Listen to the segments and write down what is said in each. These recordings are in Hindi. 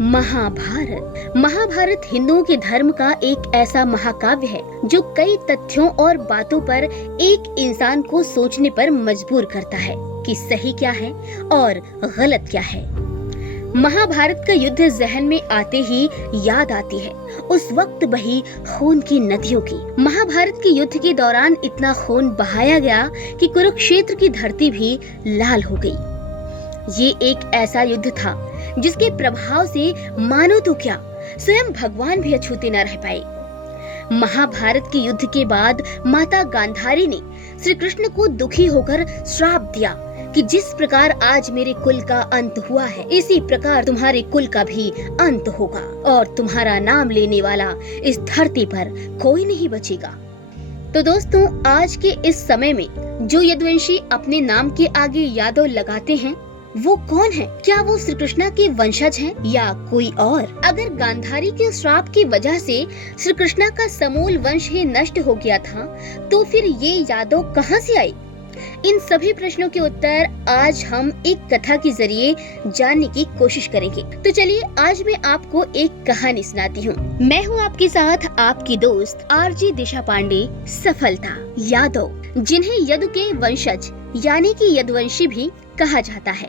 महाभारत हिंदुओं के धर्म का एक ऐसा महाकाव्य है जो कई तथ्यों और बातों पर एक इंसान को सोचने पर मजबूर करता है कि सही क्या है और गलत क्या है। महाभारत का युद्ध जहन में आते ही याद आती है उस वक्त बही खून की नदियों की। महाभारत के युद्ध के दौरान इतना खून बहाया गया कि कुरुक्षेत्र की धरती भी लाल हो गई। ये एक ऐसा युद्ध था जिसके प्रभाव से मानो तो क्या स्वयं भगवान भी अछूते न रह पाए। महाभारत के युद्ध के बाद माता गांधारी ने श्री कृष्ण को दुखी होकर श्राप दिया कि जिस प्रकार आज मेरे कुल का अंत हुआ है, इसी प्रकार तुम्हारे कुल का भी अंत होगा और तुम्हारा नाम लेने वाला इस धरती पर कोई नहीं बचेगा। तो दोस्तों, आज के इस समय में जो यदुवंशी अपने नाम के आगे यादव लगाते हैं वो कौन है? क्या वो श्री कृष्णा के वंशज हैं या कोई और? अगर गांधारी के श्राप की वजह से श्री कृष्णा का समूल वंश ही नष्ट हो गया था तो फिर ये यादव कहां से आई? इन सभी प्रश्नों के उत्तर आज हम एक कथा के जरिए जानने की कोशिश करेंगे। तो चलिए आज मैं आपको एक कहानी सुनाती हूँ। मैं हूँ आपके साथ आपकी दोस्त आरजी दिशा पांडे। सफलता यादव, जिन्हें यदु के वंशज यानी कि यदुवंशी भी कहा जाता है।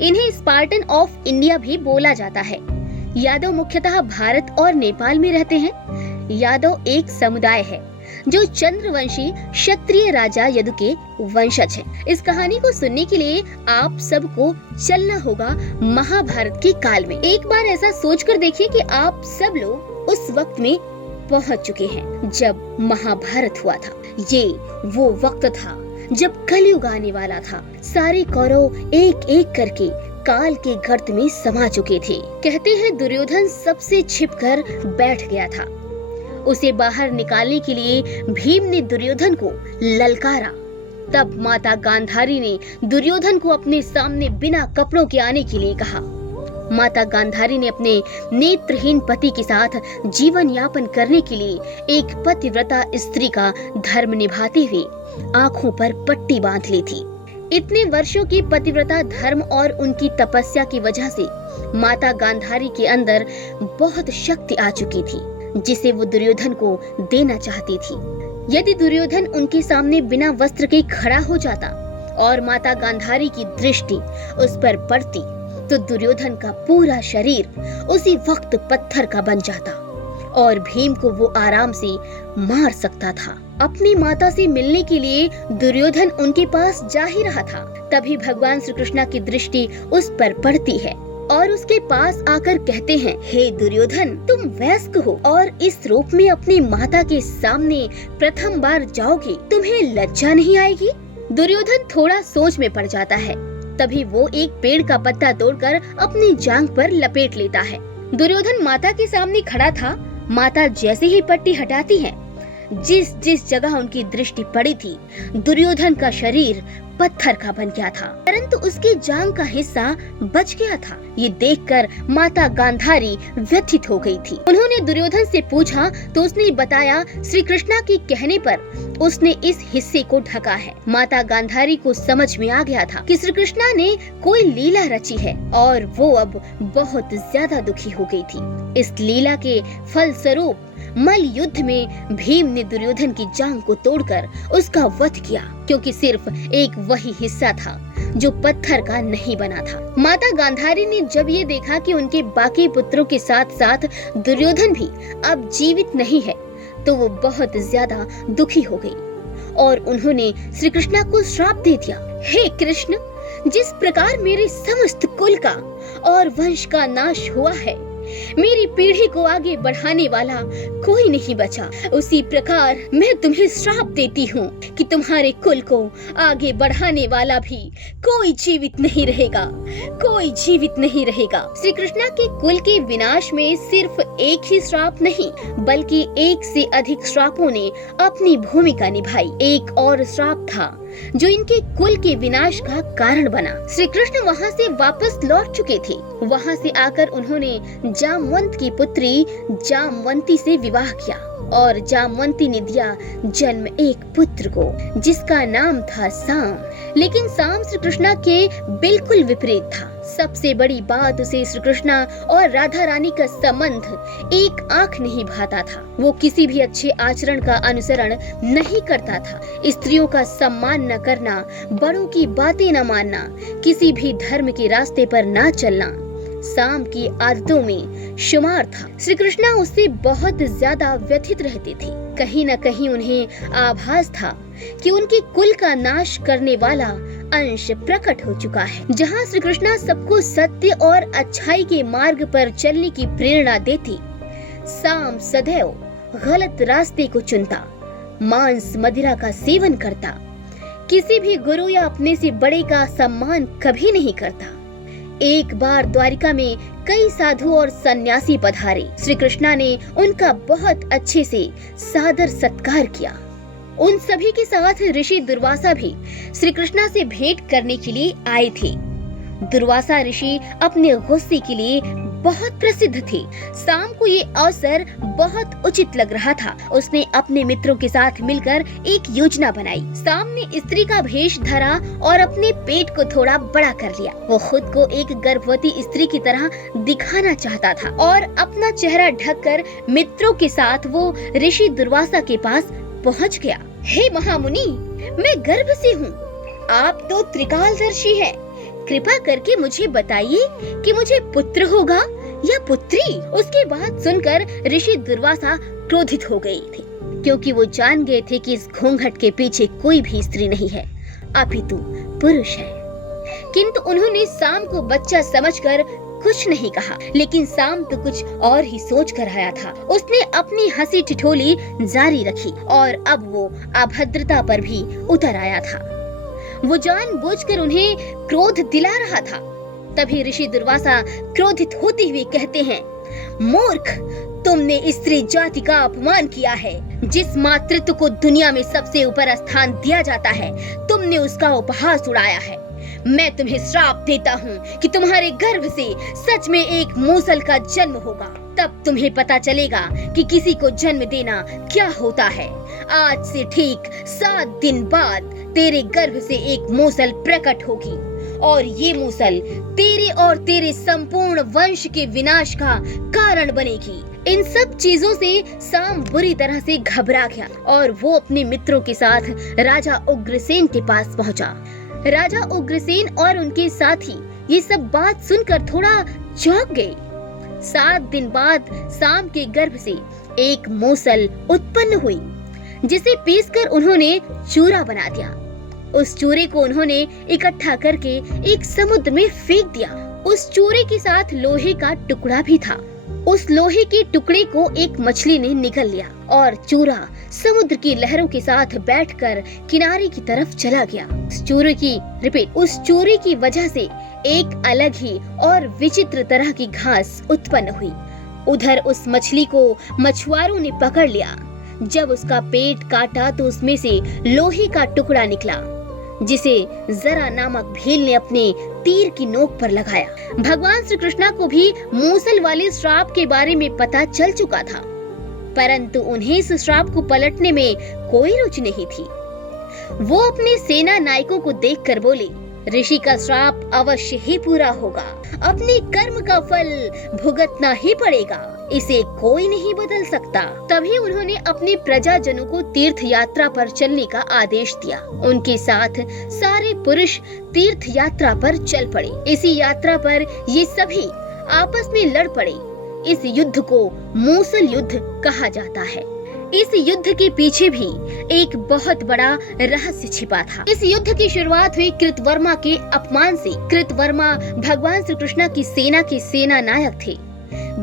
इन्हें स्पार्टन ऑफ इंडिया भी बोला जाता है। यादव मुख्यतः भारत और नेपाल में रहते हैं। यादव एक समुदाय है जो चंद्रवंशी क्षत्रिय राजा यदु के वंशज हैं। इस कहानी को सुनने के लिए आप सबको चलना होगा महाभारत के काल में। एक बार ऐसा सोचकर देखिए कि आप सब लोग उस वक्त में पहुंच चुके हैं जब महाभारत हुआ था। ये वो वक्त था जब कलयुग आने वाला था। सारे कौरव एक एक करके काल के गर्त में समा चुके थे। कहते हैं दुर्योधन सबसे छिपकर बैठ गया था। उसे बाहर निकालने के लिए भीम ने दुर्योधन को ललकारा। तब माता गांधारी ने दुर्योधन को अपने सामने बिना कपड़ों के आने के लिए कहा। माता गांधारी ने अपने नेत्रहीन पति के साथ जीवन यापन करने के लिए एक पतिव्रता स्त्री का धर्म निभाते हुए आंखों पर पट्टी बांध ली थी। इतने वर्षों की पतिव्रता धर्म और उनकी तपस्या की वजह से माता गांधारी के अंदर बहुत शक्ति आ चुकी थी जिसे वो दुर्योधन को देना चाहती थी। यदि दुर्योधन उनके सामने बिना वस्त्र के खड़ा हो जाता और माता गांधारी की दृष्टि उस पर पड़ती तो दुर्योधन का पूरा शरीर उसी वक्त पत्थर का बन जाता और भीम को वो आराम से मार सकता था। अपनी माता से मिलने के लिए दुर्योधन उनके पास जा ही रहा था। तभी भगवान श्री कृष्ण की दृष्टि उस पर पड़ती है और उसके पास आकर कहते हैं, हे दुर्योधन, तुम वयस्क हो और इस रूप में अपनी माता के सामने प्रथम बार जाओगे, तुम्हें लज्जा नहीं आएगी? दुर्योधन थोड़ा सोच में पड़ जाता है। तभी वो एक पेड़ का पत्ता तोड़कर अपनी जांघ पर लपेट लेता है। दुर्योधन माता के सामने खड़ा था। माता जैसे ही पट्टी हटाती है, जिस जिस जगह उनकी दृष्टि पड़ी थी दुर्योधन का शरीर पत्थर का बन गया था, परंतु उसकी जांघ का हिस्सा बच गया था। ये देखकर माता गांधारी व्यथित हो गई थी। उन्होंने दुर्योधन से पूछा तो उसने बताया श्री कृष्णा के कहने पर उसने इस हिस्से को ढका है। माता गांधारी को समझ में आ गया था कि श्री कृष्णा ने कोई लीला रची है और वो अब बहुत ज्यादा दुखी हो गई थी। इस लीला के फल स्वरूप मल युद्ध में भीम ने दुर्योधन की जांघ को तोड़कर उसका वध किया, क्योंकि सिर्फ एक वही हिस्सा था जो पत्थर का नहीं बना था। माता गांधारी ने जब ये देखा कि उनके बाकी पुत्रों के साथ साथ दुर्योधन भी अब जीवित नहीं है तो वो बहुत ज्यादा दुखी हो गई और उन्होंने श्री कृष्णा को श्राप दे दिया। हे कृष्ण, जिस प्रकार मेरे समस्त कुल का और वंश का नाश हुआ है, मेरी पीढ़ी को आगे बढ़ाने वाला कोई नहीं बचा, उसी प्रकार मैं तुम्हें श्राप देती हूँ कि तुम्हारे कुल को आगे बढ़ाने वाला भी कोई जीवित नहीं रहेगा, कोई जीवित नहीं रहेगा। श्री कृष्णा के कुल के विनाश में सिर्फ एक ही श्राप नहीं बल्कि एक से अधिक श्रापों ने अपनी भूमिका निभाई। एक और श्राप था जो इनके कुल के विनाश का कारण बना। श्री कृष्ण वहाँ से वापस लौट चुके थे। वहाँ से आकर उन्होंने जामवंत की पुत्री जामवंती से विवाह किया और जामवंती ने दिया जन्म एक पुत्र को जिसका नाम था साम। लेकिन साम श्री कृष्णा के बिल्कुल विपरीत था। सबसे बड़ी बात, उसे श्री कृष्णा और राधा रानी का संबंध एक आंख नहीं भाता था। वो किसी भी अच्छे आचरण का अनुसरण नहीं करता था। स्त्रियों का सम्मान न करना, बड़ों की बातें न मानना, किसी भी धर्म के रास्ते पर न चलना साम की आदतों में शुमार था। श्री कृष्णा उससे बहुत ज्यादा व्यथित रहते थे। कहीं न कहीं उन्हें आभास था कि उनके कुल का नाश करने वाला अंश प्रकट हो चुका है। जहाँ श्री कृष्णा सबको सत्य और अच्छाई के मार्ग पर चलने की प्रेरणा देती, साम सदैव गलत रास्ते को चुनता, मांस मदिरा का सेवन करता, किसी भी गुरु या अपने से बड़े का सम्मान कभी नहीं करता। एक बार द्वारिका में कई साधु और सन्यासी पधारे। श्री कृष्णा ने उनका बहुत अच्छे से सादर सत्कार किया। उन सभी के साथ ऋषि दुर्वासा भी श्री कृष्णा से भेंट करने के लिए आए थे। दुर्वासा ऋषि अपने गुस्से के लिए बहुत प्रसिद्ध थे। साम को ये अवसर बहुत उचित लग रहा था। उसने अपने मित्रों के साथ मिलकर एक योजना बनाई। साम ने स्त्री का भेष धरा और अपने पेट को थोड़ा बड़ा कर लिया। वो खुद को एक गर्भवती स्त्री की तरह दिखाना चाहता था और अपना चेहरा ढककर मित्रों के साथ वो ऋषि दुर्वासा के पास पहुँच गया। हे महामुनि, मैं गर्भ से हूँ। आप तो त्रिकालदर्शी हैं। कृपा करके मुझे बताइए कि मुझे पुत्र होगा या पुत्री। उसकी बात सुनकर ऋषि दुर्वासा क्रोधित हो गए थे, क्योंकि वो जान गए थे कि इस घूंघट के पीछे कोई भी स्त्री नहीं है, अपितु पुरुष है। किंतु उन्होंने साम को बच्चा समझकर कुछ नहीं कहा। लेकिन साम तो कुछ और ही सोच कर आया था। उसने अपनी हंसी ठिठोली जारी रखी और अब वो अभद्रता पर भी उतर आया था। वो जानबूझकर उन्हें क्रोध दिला रहा था। तभी ऋषि दुर्वासा क्रोधित होते हुए कहते हैं, मूर्ख, तुमने स्त्री जाति का अपमान किया है। जिस मातृत्व को दुनिया में सबसे ऊपर स्थान दिया जाता है, तुमने उसका उपहास उड़ाया है। मैं तुम्हें श्राप देता हूँ कि तुम्हारे गर्भ से सच में एक मूसल का जन्म होगा। तब तुम्हें पता चलेगा कि किसी को जन्म देना क्या होता है। आज से ठीक 7 दिन बाद तेरे गर्भ से एक मूसल प्रकट होगी और ये मूसल तेरे और तेरे संपूर्ण वंश के विनाश का कारण बनेगी। इन सब चीजों से साम बुरी तरह से घबरा गया और वो अपने मित्रों के साथ राजा उग्रसेन के पास पहुंचा। राजा उग्रसेन और उनके साथी ये सब बात सुनकर थोड़ा चौंक गए। 7 दिन बाद साम के गर्भ से एक मूसल उत्पन्न हुई, जिसे पीसकर उन्होंने चूरा बना दिया। उस चूरे को उन्होंने इकट्ठा करके एक समुद्र में फेंक दिया। उस चूरे के साथ लोहे का टुकड़ा भी था। उस लोहे के टुकड़े को एक मछली ने निगल लिया और चूरा समुद्र की लहरों के साथ बैठकर किनारे की तरफ चला गया। उस चूरे की वजह से एक अलग ही और विचित्र तरह की घास उत्पन्न हुई। उधर उस मछली को मछुआरों ने पकड़ लिया। जब उसका पेट काटा तो उसमें से लोहे का टुकड़ा निकला, जिसे जरा नामक भील ने अपने तीर की नोक पर लगाया। भगवान श्री कृष्णा को भी मूसल वाले श्राप के बारे में पता चल चुका था, परंतु उन्हें इस श्राप को पलटने में कोई रुचि नहीं थी। वो अपने सेना नायकों को देखकर बोले, ऋषि का श्राप अवश्य ही पूरा होगा। अपने कर्म का फल भुगतना ही पड़ेगा, इसे कोई नहीं बदल सकता। तभी उन्होंने अपने प्रजाजनों को तीर्थ यात्रा पर चलने का आदेश दिया। उनके साथ सारे पुरुष तीर्थ यात्रा पर चल पड़े। इसी यात्रा पर ये सभी आपस में लड़ पड़े। इस युद्ध को मूसल युद्ध कहा जाता है। इस युद्ध के पीछे भी एक बहुत बड़ा रहस्य छिपा था। इस युद्ध की शुरुआत हुई कृतवर्मा के अपमान से। कृतवर्मा भगवान श्री कृष्णा की सेना के सेना नायक थे,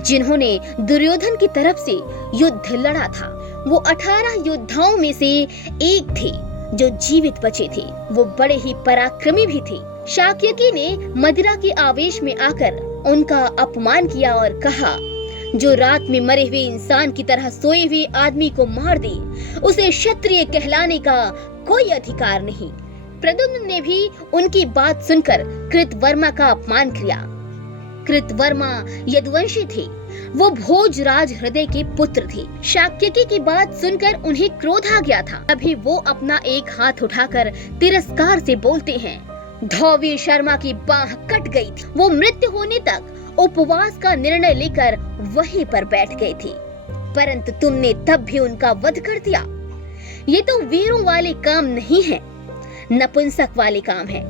जिन्होंने दुर्योधन की तरफ से युद्ध लड़ा था। वो 18 योद्धाओं में से एक थे जो जीवित बचे थे। वो बड़े ही पराक्रमी भी थे। शाक्यकी ने मदिरा के आवेश में आकर उनका अपमान किया और कहा, जो रात में मरे हुए इंसान की तरह सोए हुए आदमी को मार दे, उसे क्षत्रिय कहलाने का कोई अधिकार नहीं। प्रद्युम्न ने भी उनकी बात सुनकर कृतवर्मा का अपमान किया। कृतवर्मा यदुवंशी थे। वो भोजराज हृदय के पुत्र थे। शाक्यकी की बात सुनकर उन्हें क्रोध आ गया था। अभी वो अपना एक हाथ उठाकर तिरस्कार से बोलते हैं, धोबी शर्मा की बाह कट गई थी। वो मृत्यु होने तक उपवास का निर्णय लेकर वहीं पर बैठ गई थी, परंतु तुमने तब भी उनका वध कर दिया। ये तो वीरों वाले काम नहीं है, नपुंसक वाले काम है।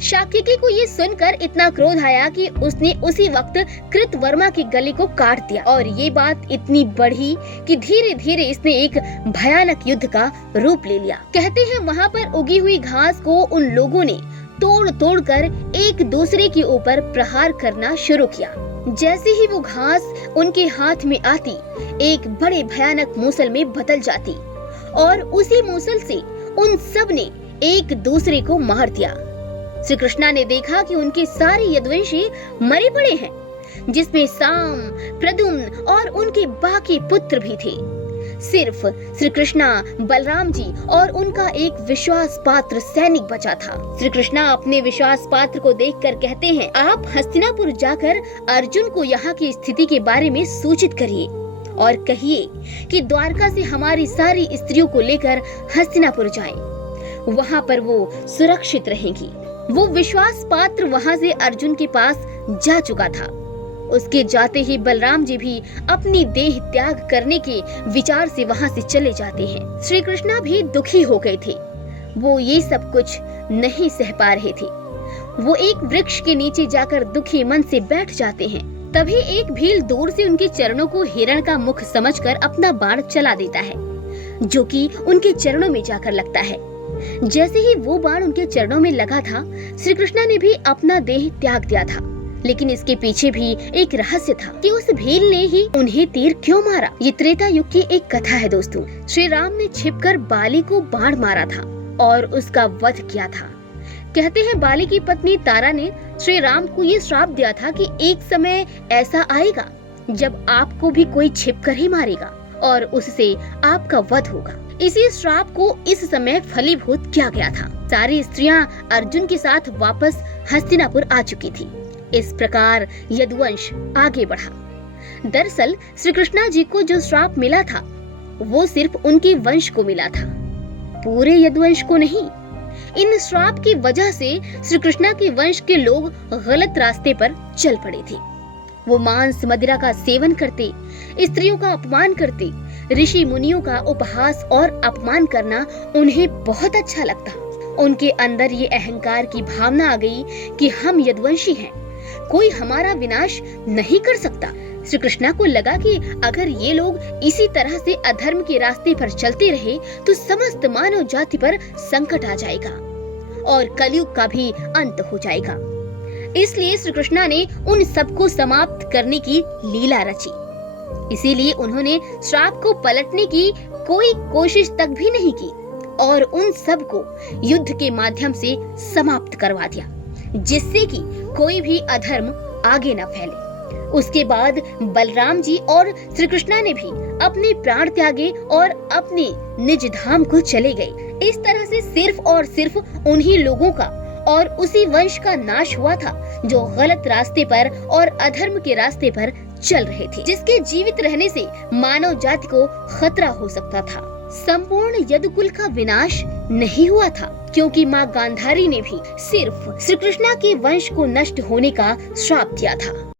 शाकिनी को ये सुनकर इतना क्रोध आया कि उसने उसी वक्त कृतवर्मा की गले को काट दिया, और ये बात इतनी बढ़ी कि धीरे धीरे इसने एक भयानक युद्ध का रूप ले लिया। कहते हैं वहाँ पर उगी हुई घास को उन लोगों ने तोड़ तोड़ कर एक दूसरे के ऊपर प्रहार करना शुरू किया। जैसे ही वो घास उनके हाथ में आती, एक बड़े भयानक मूसल में बदल जाती, और उसी मूसल से उन सब ने एक दूसरे को मार दिया। श्री कृष्णा ने देखा कि उनके सारे यदुवंशी मरे पड़े हैं, जिसमें साम, प्रद्युम्न और उनके बाकी पुत्र भी थे। सिर्फ श्री कृष्णा, बलराम जी और उनका एक विश्वास पात्र सैनिक बचा था। श्री कृष्णा अपने विश्वास पात्र को देखकर कहते हैं, आप हस्तिनापुर जाकर अर्जुन को यहाँ की स्थिति के बारे में सूचित करिए और कहिए कि द्वारका से हमारी सारी स्त्रियों को लेकर हस्तिनापुर जाएं। वहाँ पर वो सुरक्षित रहेंगी। वो विश्वास पात्र वहाँ से अर्जुन के पास जा चुका था। उसके जाते ही बलराम जी भी अपनी देह त्याग करने के विचार से वहाँ से चले जाते हैं। श्री कृष्णा भी दुखी हो गए थे। वो ये सब कुछ नहीं सह पा रहे थे। वो एक वृक्ष के नीचे जाकर दुखी मन से बैठ जाते हैं। तभी एक भील दूर से उनके चरणों को हिरण का मुख समझकर अपना बाण चला देता है, जो कि उनके चरणों में जाकर लगता है। जैसे ही वो बाण उनके चरणों में लगा था, श्री कृष्णा ने भी अपना देह त्याग दिया था। लेकिन इसके पीछे भी एक रहस्य था कि उस भील ने ही उन्हें तीर क्यों मारा। ये त्रेता युग की एक कथा है दोस्तों। श्री राम ने छिपकर बाली को बाण मारा था और उसका वध किया था। कहते हैं बाली की पत्नी तारा ने श्री राम को ये श्राप दिया था कि एक समय ऐसा आएगा जब आपको भी कोई छिपकर ही मारेगा और उससे आपका वध होगा। इसी श्राप को इस समय फलीभूत किया गया था। सारी स्त्रियां अर्जुन के साथ वापस हस्तिनापुर आ चुकी थी। इस प्रकार यदुवंश आगे बढ़ा। दरअसल श्री कृष्णा जी को जो श्राप मिला था वो सिर्फ उनके वंश को मिला था, पूरे यदुवंश को नहीं। इन श्राप की वजह से श्री कृष्णा के वंश के लोग गलत रास्ते पर चल पड़े थे। वो मांस मदिरा का सेवन करते, स्त्रियों का अपमान करते, ऋषि मुनियों का उपहास और अपमान करना उन्हें बहुत अच्छा लगता। उनके अंदर ये अहंकार की भावना आ गई कि हम यदुवंशी हैं, कोई हमारा विनाश नहीं कर सकता। श्री कृष्णा को लगा कि अगर ये लोग इसी तरह से अधर्म के रास्ते पर चलते रहे तो समस्त मानव जाति पर संकट आ जाएगा और कलयुग का भी अंत हो जाएगा। इसलिए श्री कृष्णा ने उन सबको समाप्त करने की लीला रची। इसीलिए उन्होंने श्राप को पलटने की कोई कोशिश तक भी नहीं की और उन सब को युद्ध के माध्यम से समाप्त करवा दिया, जिससे कि कोई भी अधर्म आगे न फैले। उसके बाद बलराम जी और श्री कृष्णा ने भी अपने प्राण त्यागे और अपने निज धाम को चले गए। इस तरह से सिर्फ और सिर्फ उन्हीं लोगों का और उसी वंश का नाश हुआ था जो गलत रास्ते पर और अधर्म के रास्ते पर चल रहे थे, जिसके जीवित रहने से मानव जाति को खतरा हो सकता था। संपूर्ण यदुकुल का विनाश नहीं हुआ था, क्योंकि माँ गांधारी ने भी सिर्फ श्री कृष्णा के वंश को नष्ट होने का श्राप दिया था।